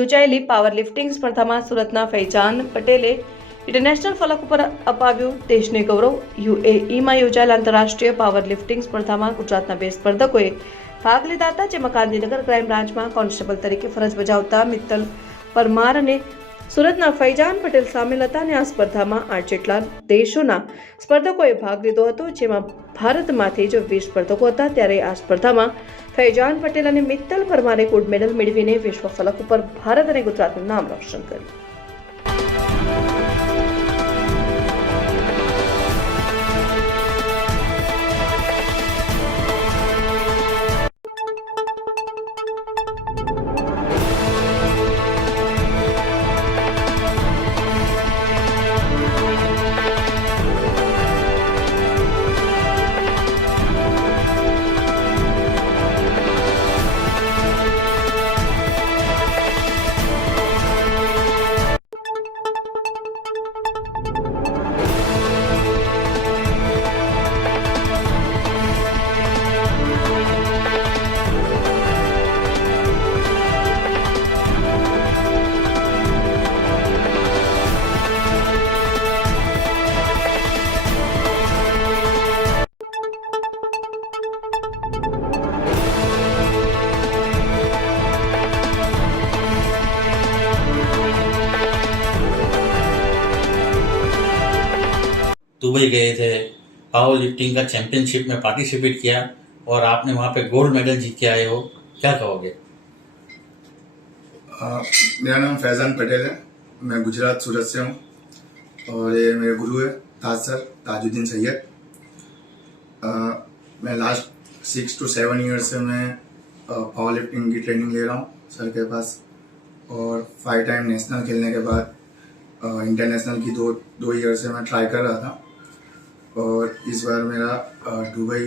યોજાયેલી power lifting સ્પર્ધામાં સુરતના ફૈજાન પટેલે ઇન્ટરનેશનલ ફલક ઉપર અપાવ્યું દેશને ગૌરવ. યુએઈમાં યોજાયેલ આંતરરાષ્ટ્રીય પાવર લિફ્ટિંગ સ્પર્ધામાં ગુજરાતના 2 સ્પર્ધકોએ ભાગ લીધા હતા, જેમાં ગાંધીનગર ક્રાઇમ બ્રાન્ચમાં કોન્સ્ટેબલ તરીકે ફરજ બજાવતા મિત્તલ પરમાર અને સુરતના ફૈજાન પટેલ સામેલ હતા. અને આ સ્પર્ધામાં 8 જેટલા દેશોના સ્પર્ધકોએ ભાગ લીધો હતો, જેમાં ભારતમાંથી જ 20 સ્પર્ધકો હતા. ત્યારે આ સ્પર્ધામાં ફૈજાન પટેલ અને મિત્તલ પરમારે ગોલ્ડ મેડલ મેળવીને વિશ્વ ફલક ઉપર ભારત અને ગુજરાતનું નામ રોશન કર્યું. दुबई गए थे, पावर लिफ्टिंग का चैंपियनशिप में पार्टिसिपेट किया और आपने वहाँ पे गोल्ड मेडल जीत के आए हो, क्या कहोगे? मेरा नाम फैजान पटेल है. मैं गुजरात सूरत से हूँ और ये मेरे गुरु है ताज सर ताजुद्दीन सैयद. मैं लास्ट 6 to 7 ईयर से मैं पावर लिफ्टिंग की ट्रेनिंग ले रहा हूँ सर के पास. और 5 टाइम नेशनल खेलने के बाद इंटरनेशनल की दो ईयर से मैं ट्राई कर रहा था. और इस बार मेरा दुबई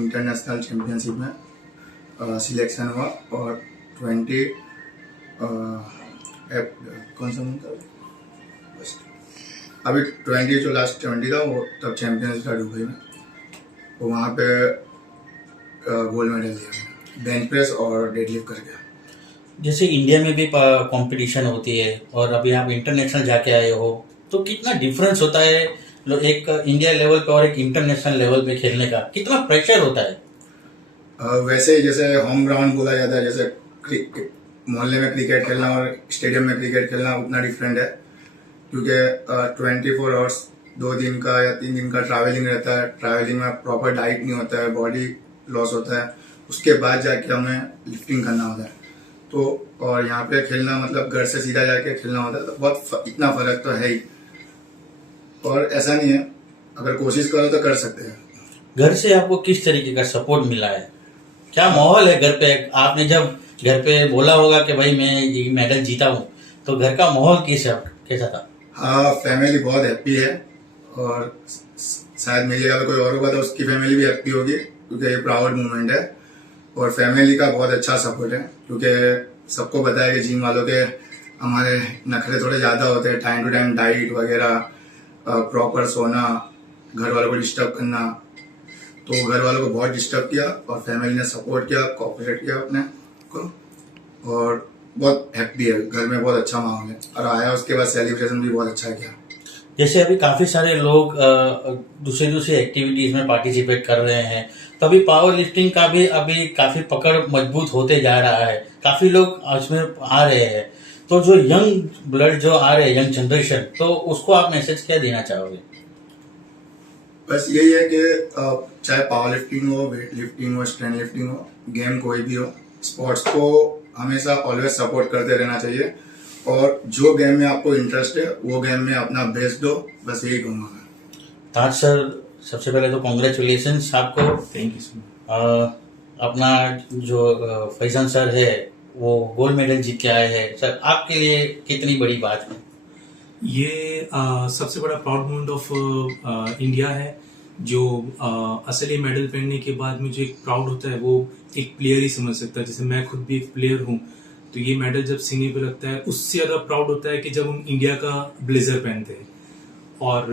इंटरनेशनल चैम्पियनशिप में सिलेक्शन हुआ और 20 कौन सा मंथ अभी 20 जो लास्ट 20 था वो तब चैम्पियनशिप था दुबई में. तो वहाँ पे गोल्ड मेडल लिया बेंच प्रेस और डेडलिफ्ट करके. जैसे इंडिया में भी कंपटीशन होती है और अभी आप इंटरनेशनल जाके आए हो, तो कितना डिफरेंस होता है एक इंडिया लेवल पे और एक इंटरनेशनल लेवल पे खेलने का? कितना प्रेशर होता है? वैसे जैसे होम ग्राउंड बोला जाता है, जैसे मोहल्ले में क्रिकेट खेलना और स्टेडियम में क्रिकेट खेलना उतना डिफरेंट है, क्योंकि 24 आवर्स 2 दिन का या 3 दिन का ट्रैवलिंग रहता है. ट्रैवलिंग में प्रॉपर डाइट नहीं होता है, बॉडी लॉस होता है. उसके बाद जाके हमें लिफ्टिंग करना होता है. तो और यहाँ पे खेलना मतलब घर से सीधा जाके खेलना होता है, तो बहुत इतना फर्क तो है ही. और ऐसा नहीं है, अगर कोशिश करो तो कर सकते हैं. घर से आपको किस तरीके का सपोर्ट मिला है? क्या माहौल है घर पे? आपने जब घर पे बोला होगा कि भाई मैं ये मेडल जीता हूँ, तो घर का माहौल कैसा था? हाँ, फैमिली बहुत हैप्पी है और शायद मेरी जगह कोई और होगा तो उसकी फैमिली भी हैप्पी होगी, क्योंकि ये प्राउड मोमेंट है. और फैमिली का बहुत अच्छा सपोर्ट है, क्योंकि सबको पता है कि जिम वालों के हमारे नखरे थोड़े ज़्यादा होते हैं. टाइम टू टाइम डाइट वगैरह, प्रॉपर सोना, घर वालों को डिस्टर्ब करना. तो घर वालों को बहुत डिस्टर्ब किया और फैमिली ने सपोर्ट किया, कोऑपरेट किया अपने को. और बहुत हैप्पी है, घर में बहुत अच्छा माहौल है. और आया उसके बाद सेलिब्रेशन भी बहुत अच्छा किया. जैसे अभी काफी सारे लोग दूसरी एक्टिविटीज में पार्टिसिपेट कर रहे हैं, तो अभी पावर लिफ्टिंग का भी अभी काफी पकड़ मजबूत होते जा रहा है, काफी लोग उसमें आ रहे हैं. तो जो यंग ब्लड जो आ रहे हैं, यंग जनरेशन, तो उसको आप मैसेज क्या देना चाहोगे? बस यही है कि चाहे पावर लिफ्टिंग हो, वेट लिफ्टिंग हो, स्ट्रेंथ लिफ्टिंग हो, गेम कोई भी हो, स्पोर्ट्स को हमेशा ऑलवेज सपोर्ट करते रहना चाहिए. और जो गेम में आपको इंटरेस्ट है वो गेम में अपना बेस्ट दो, बस यही कहूँगा मैं. ताज सर, सबसे पहले तो कॉन्ग्रेचुलेशन आपको. Thank you sir. अपना जो फैजान सर है वो गोल्ड मेडल जीत के आए हैं सर, आपके लिए कितनी बड़ी बात है? ये सबसे बड़ा प्राउड मोमेंट ऑफ इंडिया है. जो असली मेडल पहनने के बाद मुझे एक प्राउड होता है, वो एक प्लेयर ही समझ सकता है. जैसे मैं खुद भी एक प्लेयर हूँ, तो ये मेडल जब सीने पे लगता है, उससे ज्यादा प्राउड होता है कि जब हम इंडिया का ब्लेजर पहनते हैं. और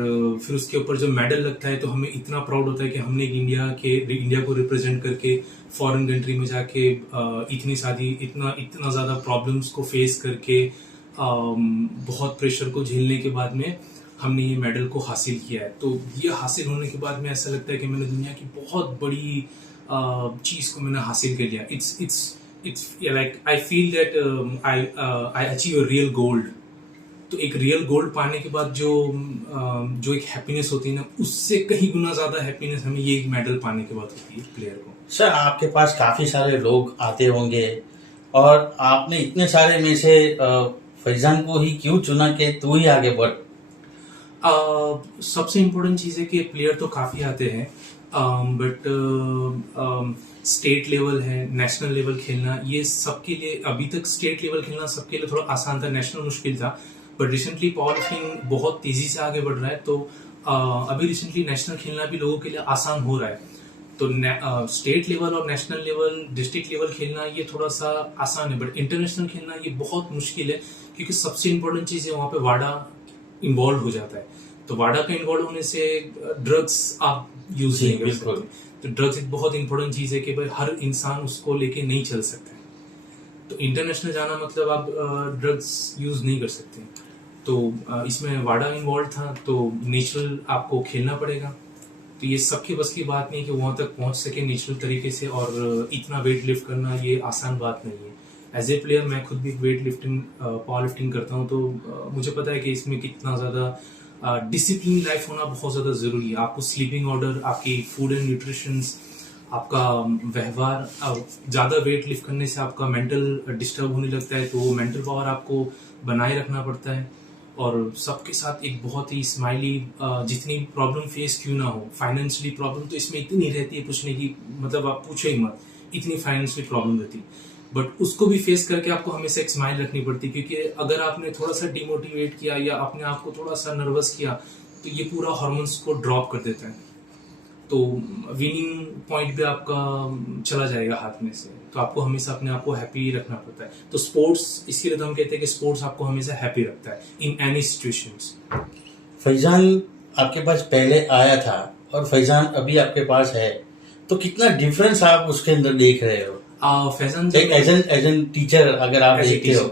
फिर उसके ऊपर जब मेडल लगता है तो हमें इतना प्राउड होता है कि हमने इंडिया को रिप्रेजेंट करके फॉरेन कंट्री में जाके इतना ज़्यादा प्रॉब्लम्स को फेस करके बहुत प्रेशर को झेलने के बाद में हमने ये मेडल को हासिल किया है। तो ये हासिल होने के बाद में ऐसा लगता है कि मैंने दुनिया की बहुत बड़ी चीज़ को मैंने हासिल कर लिया। It's like I feel that I achieve a real gold. तो एक रियल गोल्ड पाने के बाद जो एक हैप्पीनेस होती है ना, उससे कहीं गुना ज्यादा हैप्पीनेस हमें ये एक मेडल पाने के बाद होती है प्लेयर को। सर आपके पास काफी सारे लोग आते होंगे और आपने इतने सारे में से फैजान को ही क्यों चुना कि तू ही आगे बढ़? सबसे इम्पोर्टेंट चीज़ है कि प्लेयर तो काफ़ी आते हैं, बट स्टेट लेवल है, नेशनल लेवल खेलना, ये सबके लिए अभी तक स्टेट लेवल खेलना सबके लिए थोड़ा आसान था, नेशनल मुश्किल था। बट रिसेंटली पावर लिफ्टिंग बहुत तेज़ी से आगे बढ़ रहा है, तो अभी रिसेंटली नेशनल खेलना भी लोगों के लिए आसान हो रहा है। तो स्टेट लेवल और नेशनल लेवल, डिस्ट्रिक्ट लेवल खेलना ये थोड़ा सा आसान है, बट इंटरनेशनल खेलना ये बहुत मुश्किल है, क्योंकि सबसे इम्पोर्टेंट चीज़ है वहाँ पे वाडा इन्वॉल्व हो जाता है। तो वाडा का इन्वॉल्व होने से ड्रग्स आप यूज नहीं कर सकते। तो ड्रग्स एक बहुत इंपॉर्टेंट चीज है कि भाई हर इंसान उसको लेके नहीं चल सकता। तो इंटरनेशनल जाना मतलब आप ड्रग्स यूज नहीं कर सकते। तो इसमें वाडा इन्वॉल्व था, तो नेचुरल आपको खेलना पड़ेगा। तो ये सबके बस की बात नहीं कि वहां तक पहुंच सके नेचुरल तरीके से, और इतना वेट लिफ्ट करना ये आसान बात नहीं है। एज ए प्लेयर मैं खुद भी वेट लिफ्टिंग, पावर लिफ्टिंग करता हूँ, तो मुझे पता है कि इसमें कितना ज़्यादा डिसिप्लिन लाइफ होना बहुत ज़्यादा ज़रूरी है। आपको स्लीपिंग ऑर्डर, आपकी फूड एंड न्यूट्रिशंस, आपका व्यवहार, ज़्यादा वेट लिफ्ट करने से आपका मेंटल डिस्टर्ब होने लगता है, तो वो मेंटल पावर आपको बनाए रखना पड़ता है। और सबके साथ एक बहुत ही स्माइली, जितनी प्रॉब्लम फेस क्यों ना हो, फाइनेंशियली प्रॉब्लम तो इसमें इतनी रहती है पूछने की, मतलब आप पूछो ही मत, इतनी फाइनेंशियली प्रॉब्लम रहती है। बट उसको भी फेस करके आपको हमेशा एक स्माइल रखनी पड़ती है, क्योंकि अगर आपने थोड़ा सा डिमोटिवेट किया या अपने आप को थोड़ा सा नर्वस किया, तो ये पूरा हार्मोन्स को ड्रॉप कर देता है, तो विनिंग पॉइंट भी आपका चला जाएगा हाथ में से। तो आपको हमेशा अपने आप को हैप्पी रखना पड़ता है। तो स्पोर्ट्स, इसके लिए तो हम कहते हैं कि स्पोर्ट्स आपको हमेशा हैप्पी रखता है इन एनी सिचुएशंस। फैजान आपके पास पहले आया था और फैजान अभी आपके पास है, तो कितना डिफरेंस आप उसके अंदर देख रहे हो? फैजान एज एन टीचर अगर आप देखते हो,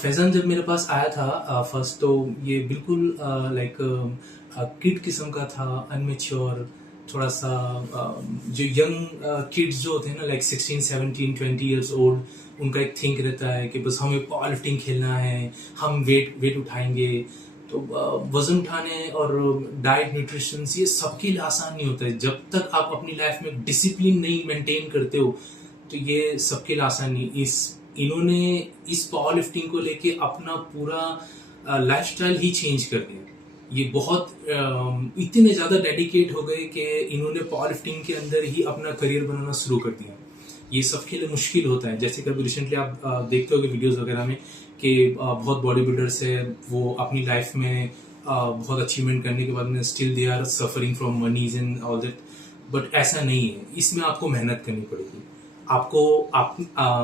फैजान जब मेरे पास आया था फर्स्ट, तो ये बिल्कुल लाइक किड किस्म का था, अनमेच्योर, थोड़ा सा जो यंग किड्स जो होते हैं ना, लाइक 16, 17, 20 इयर्स ओल्ड, उनका एक थिंक रहता है कि बस हमें पावर लिफ्टिंग खेलना है, हम वेट उठाएंगे। तो वजन उठाने और डाइट, न्यूट्रिशन, ये सबके लिए आसान नहीं होता है। जब तक आप अपनी लाइफ में डिसिप्लिन नहीं मेंटेन करते हो, तो ये सबके लिए आसान नहीं। इन्होंने इस पावर लिफ्टिंग को लेके अपना पूरा लाइफस्टाइल ही चेंज कर दिया। ये बहुत इतने ज्यादा डेडिकेट हो गए कि इन्होंने पावर लिफ्टिंग के अंदर ही अपना करियर बनाना शुरू कर दिया। ये सबके लिए मुश्किल होता है। जैसे कभी रिसेंटली आप देखते होगे वीडियोस वगैरह में कि बहुत बॉडी बिल्डर्स है, वो अपनी लाइफ में बहुत अचीवमेंट करने के बाद में still they are suffering from monies and all that. But ऐसा नहीं है, इसमें आपको मेहनत करनी पड़ेगी। आपको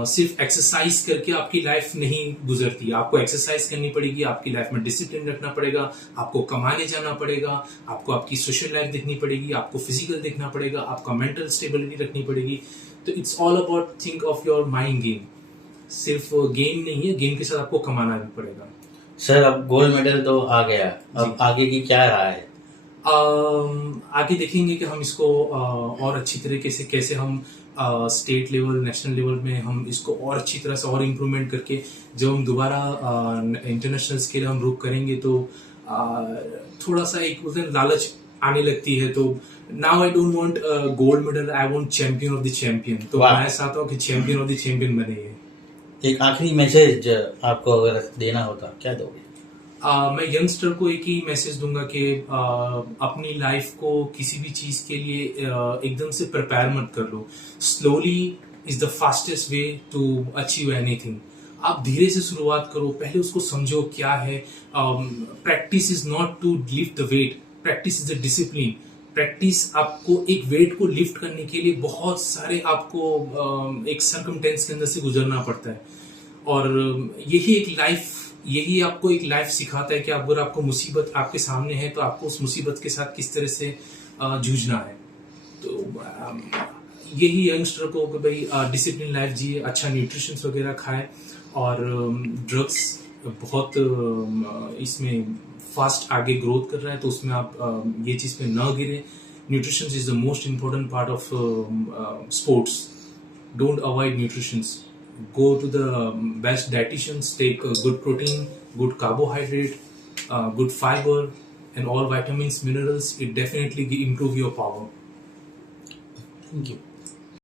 सिर्फ एक्सरसाइज करके आपकी लाइफ नहीं गुजरती, आपको एक्सरसाइज करनी पड़ेगी, आपकी लाइफ में डिसिप्लिन रखना पड़ेगा, आपको कमाने जाना पड़ेगा, आपको आपकी सोशल लाइफ देखनी पड़ेगी, आपको फिजिकल देखना पड़ेगा, आपका मेंटल स्टेबिलिटी रखनी पड़ेगी। तो it's all about think of your mind game. सिर्फ गेम नहीं है, गेम के साथ आपको कमाना भी पड़ेगा। सर अब गोल्ड मेडल तो आ गया, अब आगे की क्या राह है? आगे देखेंगे कि हम इसको और अच्छी तरीके से कैसे हम स्टेट लेवल, नेशनल लेवल में हम इसको और अच्छी तरह से और इम्प्रूवमेंट करके जब हम दोबारा इंटरनेशनल स्केल हम रुक करेंगे, तो थोड़ा सा एक लालच आने लगती है। तो now I don't want gold medal, I want champion of the champion. तो मैं चाहता हूँ कि चैंपियन ऑफ द चैंपियन बने। एक आखिरी मैसेज आपको अगर देना होता क्या दोगे? मैं यंगस्टर को एक ही मैसेज दूंगा कि अपनी लाइफ को किसी भी चीज के लिए एकदम से प्रिपेयर मत कर लो। Slowly is the fastest way to achieve anything. आप धीरे से शुरुआत करो, पहले उसको समझो क्या है। Practice is not to lift the weight, practice is the discipline. Practice आपको एक वेट को लिफ्ट करने के लिए बहुत सारे आपको एक सर्कमटेंस के अंदर से गुजरना पड़ता है, और यही एक लाइफ यही आपको एक लाइफ सिखाता है कि अगर आपको मुसीबत आपके सामने है तो आपको उस मुसीबत के साथ किस तरह से जूझना है। तो यही यंगस्टर को कि भाई डिसिप्लिन लाइफ जिए, अच्छा न्यूट्रिशन वगैरह खाए, और ड्रग्स बहुत इसमें फास्ट आगे ग्रोथ कर रहा है, तो उसमें आप ये चीज़ पे ना गिरे। Nutrition is the most important part of sports. Don't avoid nutrition, go to the best dietitians, take good protein, good carbohydrate, good fiber, and all vitamins, minerals. It definitely improve your power. Thank you.